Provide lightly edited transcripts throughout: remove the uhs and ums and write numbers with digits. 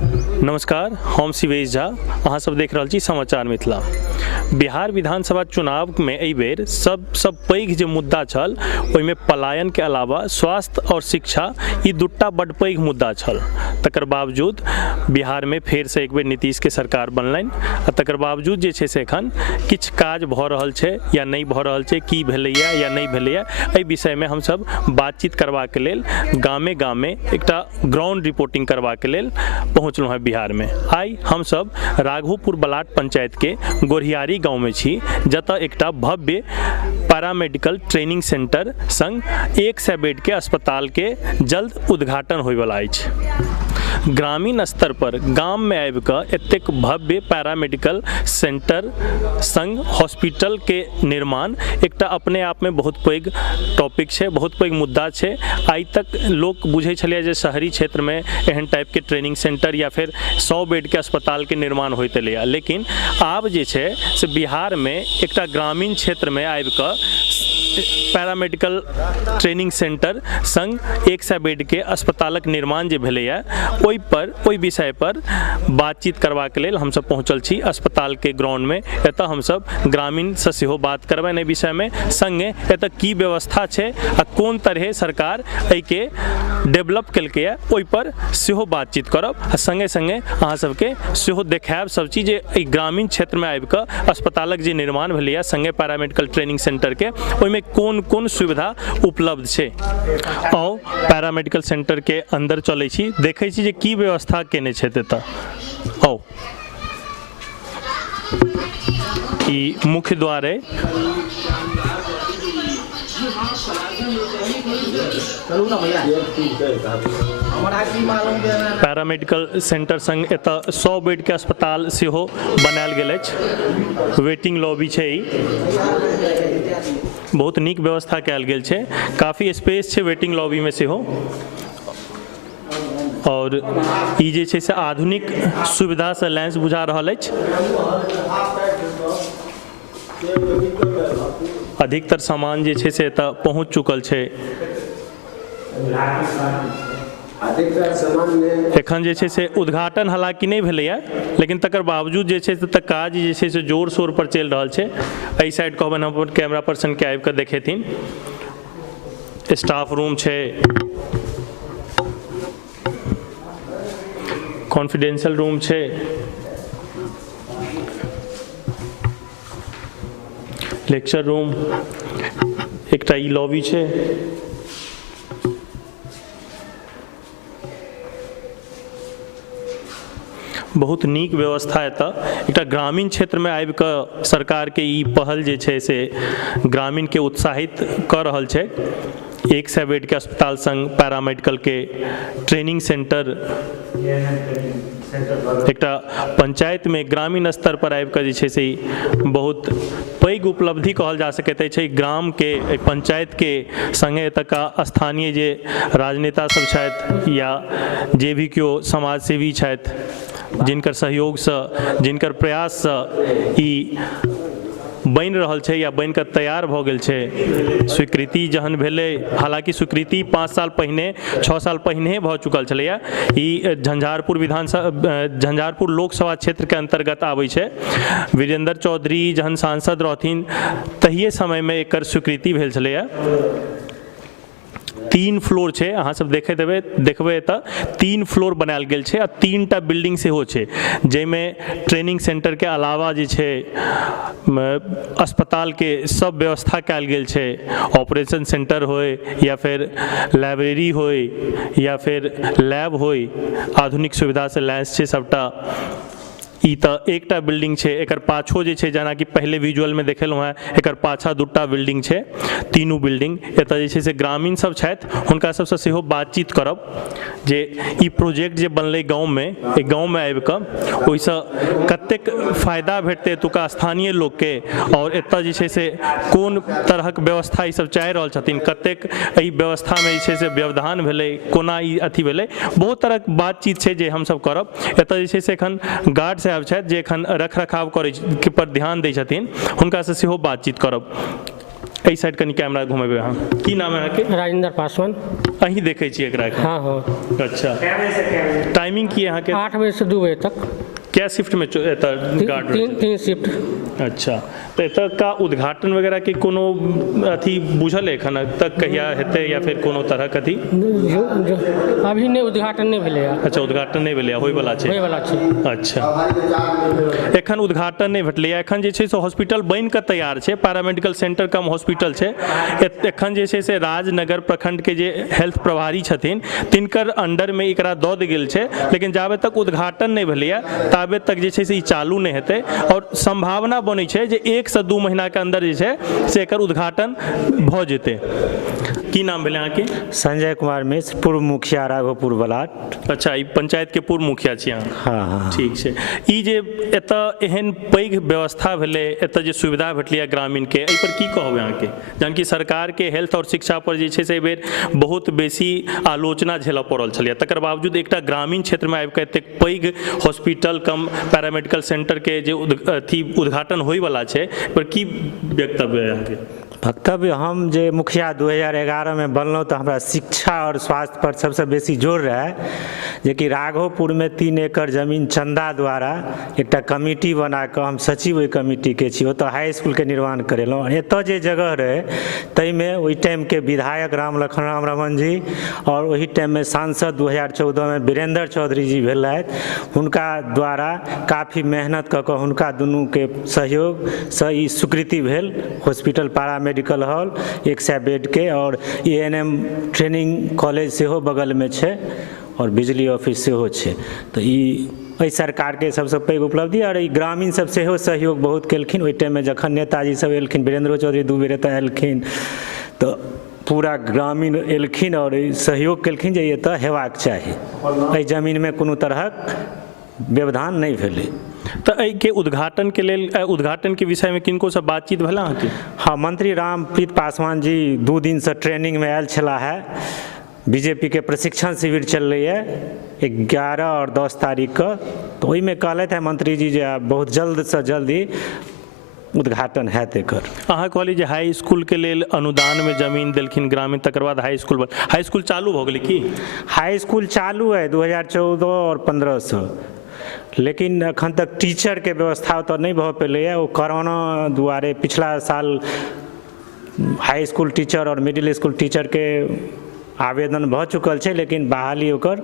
नमस्कार, हम शिवेश झा। अहाँ सब देख रहल छी समाचार मिथिला। बिहार विधानसभा चुनाव में एहि बेर सब पैघ जे मुद्दा छल ओहिमे पलायन के अलावा स्वास्थ्य और शिक्षा ई दूटा बड़ पैघ मुद्दा छल। तकर बावजूद बिहार में फेर से एक बेर नीतीश के सरकार बनलनि आ तकर बावजूद जे छै से एखन किछु काज भऽ रहल छै या नहि भऽ रहल छै, की भेलैया या नहि भेलैया, एहि विषय में हमसब बातचीत करबाक लेल गामे गामे एकटा ग्राउंड रिपोर्टिंग करबाक लेल पहुँचलहुँ हैं बिहार में। आई हम सब राघोपुर बलाट पंचायत के गोढ़ियारी गाँव में छी, जतऽ एकटा भव्य पैरामेडिकल ट्रेनिंग सेंटर संग 100 बेड के अस्पताल के जल्द उद्घाटन होयवला अछि। ग्रामीण स्तर पर गाम में आबि कऽ एतेक भव्य पैरामेडिकल सेंटर संग हॉस्पिटल के निर्माण एकटा अपने आप में बहुत पैघ टॉपिक छै, बहुत पैघ मुद्दा छै। आइ तक लोक बुझै छलै जे शहरी क्षेत्र में एहन टाइप के ट्रेनिंग सेंटर या फिर 100 बेड के अस्पताल के निर्माण होइत एलैया, लेकिन आब जे छै से बिहार में एकटा ग्रामीण क्षेत्र में आबि कऽ पैरामेडिकल ट्रेनिंग सेंटर संग 100 बेड के अस्पतालक निर्माण जे भेलैया ओहि विषय पर बातचीत करबाक लेल हमसब पहुँचल छी अस्पताल के ग्राउंड में। एतऽ हमसब ग्रामीण से सेहो बात करबै एहि विषय में, संगे एतऽ की व्यवस्था छै आ कोन तरहे सरकार एहि के डेवलप केलकैया ओहि पर सेहो बातचीत करब आ संगे संगे अहाँ सबके सेहो देखायब सब चीज जे एहि ग्रामीण क्षेत्र में आबि कऽ अस्पतालक जे निर्माण भेलैया संगे पैरामेडिकल ट्रेनिंग सेंटर के ओहिमे कोन कोन सुविधा उपलब्ध छै। आओ पैरामेडिकल सेंटर के अंदर चलै छी, देखै छी जे की व्यवस्था केने छै एतऽ। आओ, ई मुख्य द्वार है। पैरामेडिकल सेंटर संग एतऽ 100 बेड के अस्पताल सेहो बनायल गेल अछि। वेटिंग लॉबी छै, बहुत नीक व्यवस्था कयल गेल छै, काफी स्पेस छै वेटिंग लॉबी में सेहो। और ई जे छै से आधुनिक सुविधा से लैस बुझा रहल अछि। अधिकतर सामान जे छै से एतऽ पहुँच चुकल छै। एखन जे छै से उद्घाटन हालांकि नहीं भेलैया, लेकिन तकर बावजूद जे छै से काज जे छै से जोर शोर पर चलि रहल छै। एहि साइड कहबनि हम अपन कैमरा पर्सन के आबि कऽ देखेथिन। स्टाफ रूम छै, कॉन्फिडेंशियल रूम छै, लेक्चर रूम, एकटा ई लॉबी छै। बहुत नीक व्यवस्था एतऽ एकटा ग्रामीण क्षेत्र में आबि कऽ सरकार के ई पहल जे छै से ग्रामीण के उत्साहित कऽ रहल छै। 100 बेड के अस्पताल संग पैरामेडिकल के ट्रेनिंग सेंटर, एकटा पंचायत में ग्रामीण स्तर पर आबि कऽ जे छै से बहुत पैघ उपलब्धि कहल जा सकैत अछि। ग्राम के पंचायत के संगे एतुका स्थानीय जे राजनेता सब छथि या जे भी केओ समाज सेवी छथि, जिनकर सहयोग से, जिनकर प्रयास से ई बनि रहल छै या बनि कऽ तैयार भऽ गेल छै। स्वीकृति जहन भेलै, हालांकि स्वीकृति 5 साल पहिने 6 साल पहिने भऽ चुकल छलैया। ई झंझारपुर लोकसभा क्षेत्र के अंतर्गत आबै छै। वीरेंद्र चौधरी जहन सांसद रहथिन तहिए समय में एकर स्वीकृति भेल छलैया। 3 फ्लोर छै, अहाँ सब देखबै एतऽ 3 फ्लोर बनायल गेल छै आ 3टा बिल्डिंग सेहो छै, जाहिमे ट्रेनिंग सेंटर के अलावा जे छै अस्पताल के सब व्यवस्था कयल गेल छै। ऑपरेशन सेंटर होय या फिर लाइब्रेरी होय या फिर लैब होय, आधुनिक सुविधा से लैस छै सबटा। ई तऽ एकटा बिल्डिंग छै, एकर पाछो जे छै जेना कि पहले विजुअल में देखेलहुँ हैं, एकर पाछा 2टा बिल्डिंग छै। तीनू बिल्डिंग एतऽ जे छै से ग्रामीण सब छथि हुनका सबसँ सेहो बातचीत करब जे ई प्रोजेक्ट जे बनलै गाँव में आबि कऽ ओहिसँ कतेक फायदा भेटतै एतुका स्थानीय लोकके, और एतऽ जे छै से कोन तरहक व्यवस्था ई सब चाहि रहल छथिन, कतेक एहि व्यवस्था में जे छै से व्यवधान भेलै, कोना ई अथी भेलै, बहुत तरहक बातचीत छै जे हमसब करब। एतऽ जे छै से एखन गार्ड साहब छथि जे एखन रख रखाव करै पर ध्यान दै छथिन, हुनका से सेहो बातचीत करब। एहि साइड कनि कैमरा घुमेबै अहाँ। की नाम है अहाँके? राजेंद्र पासवान। अहीं देखै छियै एकरा? हाँ हाँ। अच्छा, टाइमिंग की है अहाँके? 8 बजे से 2 बजे तक। क्या शिफ्ट में एतऽ गार्ड? तीन शिफ्ट। अच्छा, तो एतऽ का उद्घाटन वगैरह के कोनो अथी बुझल है एखन तक कहिया हेतै या फिर कोनो तरह कथी? अभी नहीं, उद्घाटन नहीं भेलै। अच्छा, उद्घाटन नहीं भेलै, होय वाला छै। अच्छा, एखन उद्घाटन नहीं भेटलै। एखन जे छै से हॉस्पिटल बनि कऽ तैयार छै, पैरामेडिकल सेंटर कम हॉस्पिटल छै। एखन जे छै से राजनगर प्रखंड के जे हेल्थ प्रभारी छथिन तिनकर अंडर में एकरा दऽ देल गेल छै, लेकिन जाबे तक उद्घाटन नहीं भेलैया ताबे तक जे छै से ई चालू नहीं हेतै। और संभावना बनै छै जे 1 से 2 महीना के अंदर जे छै से एकर उद्घाटन भऽ जेतै। की नाम भेलै अहाँके? संजय कुमार मिश्र, पूर्व मुखिया राघोपुर बलाट। अच्छा, ई पंचायत के पूर्व मुखिया छी अहाँ? हाँ हाँ। ठीक छै। ई जे एतऽ एहन पैघ व्यवस्था भेलै, एतऽ जे सुविधा भेटलै ग्रामीण के, एहि पर की कहबै अहाँके? जहन कि सरकार के हेल्थ और शिक्षा पर जे छै से एहि बेर बहुत बेसी आलोचना झेलऽ पड़ल छलै, तकर बावजूद एकटा ग्रामीण क्षेत्र में आबि कऽ एतेक पैघ हॉस्पिटल कम पैरामेडिकल सेंटर के जे अथी उद्घाटन होय वाला छै, पर की वक्तव्य है अहाँके? वक्तव्य, हम जे मुखिया 2011 में बनलहुँ तऽ हमरा शिक्षा और स्वास्थ्य पर सबसे बेसी जोर रहे, जेकि राघोपुर में 3 एकड़ जमीन चंदा द्वारा एकटा कमिटी बना कऽ हम सचिव ओहि कमिटी के छी, ओतऽ हाई स्कूल के निर्माण करेलहुँ। एतऽ जे जगह रहे ताहिमे ओहि टाइम के विधायक राम लखन रमन जी और ओहि टाइम में सांसद 2014 में वीरेंद्र चौधरी जी भेलथि, हुनका द्वारा काफ़ी मेहनत कऽ कऽ हुनका दुनू के सहयोग से ई स्वीकृति भेल। हॉस्पिटल मेडिकल हॉल 100 बेड के और ANM ट्रेनिंग कॉलेज सेहो बगल में छै और बिजली ऑफिस सेहो छै। तो ई सरकार के सबसे पैघ उपलब्धि, और ई ग्रामीण सब सेहो सहयोग बहुत केलखिन। ओहि टाइम में जखन नेताजी सब एलखिन, वीरेंद्र चौधरी 2 बेर एतऽ एलखिन, तो पूरा ग्रामीण एलखिन और सहयोग केलखिन जे एतऽ हेबाक चाही। एहि जमीन में कोनो तरहक व्यवधान नहीं भेलै। तो एहि के उद्घाटन के लेल, उद्घाटन के विषय में किनको से बातचीत भेला अहाँके? हाँ, मंत्री रामप्रीत पासवान जी 2 दिन से ट्रेनिंग में आयल छला है। बीजेपी के प्रशिक्षण शिविर चल रही है 11 और 10 तारीख का, तो वही में कहलथि है मंत्री जी जे बहुत जल्द से जल्दी उद्घाटन है एकर। अहाँ कहली जे हाई स्कूल के लेल अनुदान में जमीन देलखिन ग्रामीण, तकर बाद हाई स्कूल चालू हो गेलै की? हाई स्कूल चालू है 2014 और 15 से, लेकिन अखन तक टीचर के व्यवस्था तो नहीं भऽ पेलैए। वो कोरोना दुआरे पिछला साल हाई स्कूल टीचर और मिडिल स्कूल टीचर के आवेदन भऽ चुकल छै, लेकिन बहाली ओकर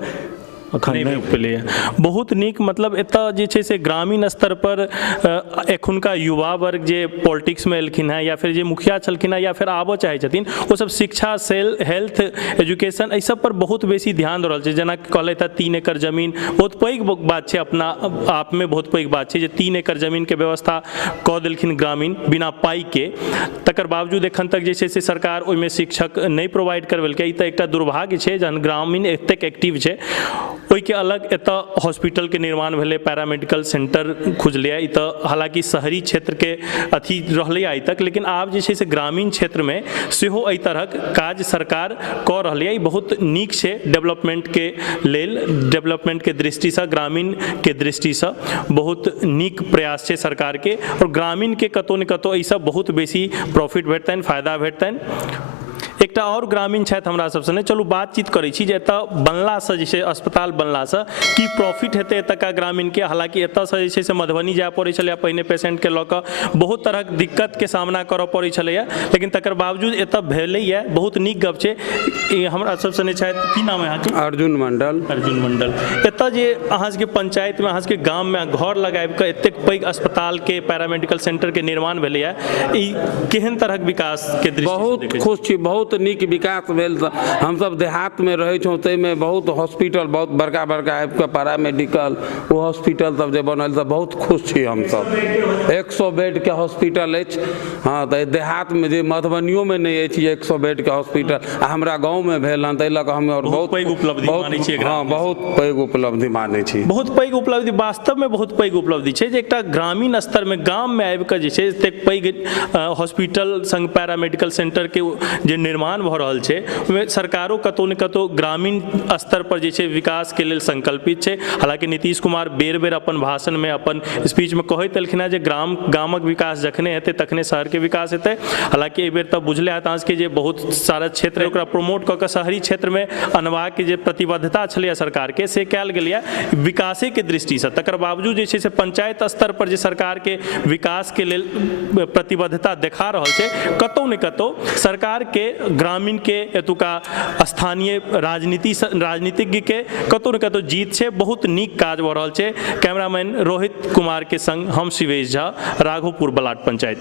नहीं भऽ पेलैए। बहुत नीक, मतलब एतऽ जे छै से ग्रामीण स्तर पर एखुनका युवा वर्ग जे पॉलिटिक्स में एलखिन हैं या फिर जे मुखिया छलखिन हैं या फिर आबऽ चाहै छथिन, वो सब शिक्षा, हेल्थ, एजुकेशन एहि सब पर बहुत बेसी ध्यान दऽ रहल छै। जेना कहलथि 3 एकड़ जमीन बहुत पैघ बात छै, अपना आप में बहुत पैघ बात छै जे 3 एकड़ जमीन के व्यवस्था कऽ देलखिन ग्रामीण बिना पाई के। तकर बावजूद एखन तक जे छै से सरकार ओहिमे शिक्षक नहीं प्रोवाइड करवेलकै। ई तऽ एकटा दुर्भाग्य छै, जहन ग्रामीण एतेक एक्टिव छै। ओहि के अलग एतऽ हॉस्पिटल के निर्माण भेलै, पैरामेडिकल सेंटर खुजलै। ई तऽ हालांकि शहरी क्षेत्र के अथी रहलै आइ तक, लेकिन आब जे छै से ग्रामीण क्षेत्र में सेहो एहि तरहक काज सरकार कऽ रहलै। ई बहुत नीक छै डेवलपमेंट के लेल, डेवलपमेंट के दृष्टि से, ग्रामीण के दृष्टि से बहुत नीक प्रयास छै सरकार के। और ग्रामीण के कतौ ने कतौ एहिसँ बहुत बेसी प्रॉफिट भेटतनि, फायदा भेटतनि। एकटा और ग्रामीण छथि हमरा सबसँ, ने चलू बातचीत करै छी जे एतऽ बनलासँ जे छै अस्पताल बनलासँ की प्रॉफिट हेतै एतुका ग्रामीण के। हालांकि एतऽसँ जे छै से मधुबनी जाय पड़ै छलैए पहिने पेशेंट के लऽ कऽ, बहुत तरहक दिक्कत के सामना करऽ पड़ै छलैए, लेकिन तकर बावजूद एतऽ भेलैए। बहुत नीक गप छै। हमरा सबसँ ने छथि, की नाम है अहाँके? अर्जुन मंडल। अर्जुन मंडल, एतऽ जे अहाँ सबके पंचायत में, अहाँ सबके गाम में घर लगाबि कऽ एतेक पैघ अस्पताल के, पैरामेडिकल सेंटर के निर्माण भेलैए, ई केहन तरहक विकास के दृष्टि? बहुत खुश छी, बहुत नीक विकास भेल। हमसब देहात में रहै छौं, ताहिमे बहुत हॉस्पिटल, बहुत बड़का बड़का आबि कऽ पैरामेडिकल वो हॉस्पिटल सब जे बनल, तऽ बहुत खुश छी हमसब। 100 बेड के हॉस्पिटल अछि। हाँ, तऽ देहात में जे मधुबनियो में नहीं अछि 100 बेड के हॉस्पिटल, आ हमरा गाँव में भेल हन, ताहि लऽ कऽ हम और बहुत पैघ उपलब्धि मानै छी। हाँ, बहुत पैघ उपलब्धि मानै छी। बहुत पैघ उपलब्धि, वास्तव में बहुत पैघ उपलब्धि छै जे एकटा ग्रामीण स्तर में गाम में आबि कऽ जे छै एतेक पैघ हॉस्पिटल संग पैरामेडिकल सेंटर के जे निर्माण निर्माण भऽ रहल छै ओहिमे सरकारो कतहु ने कतहु ग्रामीण स्तर पर जे छै विकासके लेल संकल्पित छै। हालांकि नीतीश कुमार बेर बेर अपन भाषणमे अपन स्पीचमे कहैत एलखिन हेँ जे गामक विकास जखने हेतै तखने शहरके विकास हेतै। हालांकि एहि बेर तऽ बुझले हैत अहाँके जे बहुत सारा क्षेत्र ओकरा प्रमोट कऽ कऽ शहरी क्षेत्रमे अनबाक जे प्रतिबद्धता छलैए सरकारके से कयल गेलैए विकासेके दृष्टिसँ। तकर बावजूद जे छै से पंचायत स्तर पर जे सरकारके विकासके लेल प्रतिबद्धता देखा रहल छै, कतहु ने कतहु सरकारके ग्रामीणके एतुका स्थानीय राजनीतिज्ञके कतहु ने कतहु जीत छै। बहुत नीक काज भऽ रहल छै। कैमरामैन रोहित कुमार के संग हम शिवेश झा, राघोपुर बलाट पंचायत।